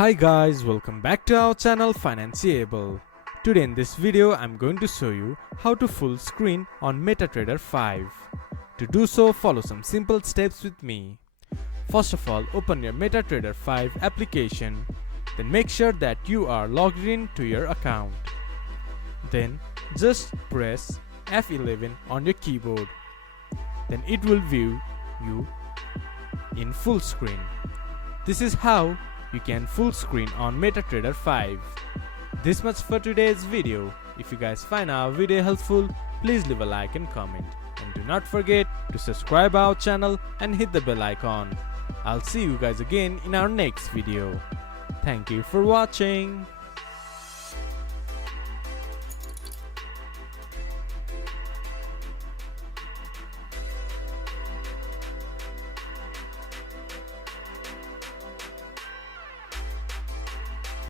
Hi guys, welcome back to our channel Financeable. Today in this video I'm going to show you how to full screen on MetaTrader 5. To do so, follow some simple steps with me. First of all, open your MetaTrader 5 application. Then make sure that you are logged in to your account. Then just press F11 on your keyboard. Then it will view you in full screen. This is how you can full screen on MetaTrader 5. This much for today's video. If you guys find our video helpful, please leave a like and comment. And do not forget to subscribe our channel and hit the bell icon. I'll see you guys again in our next video. Thank you for watching.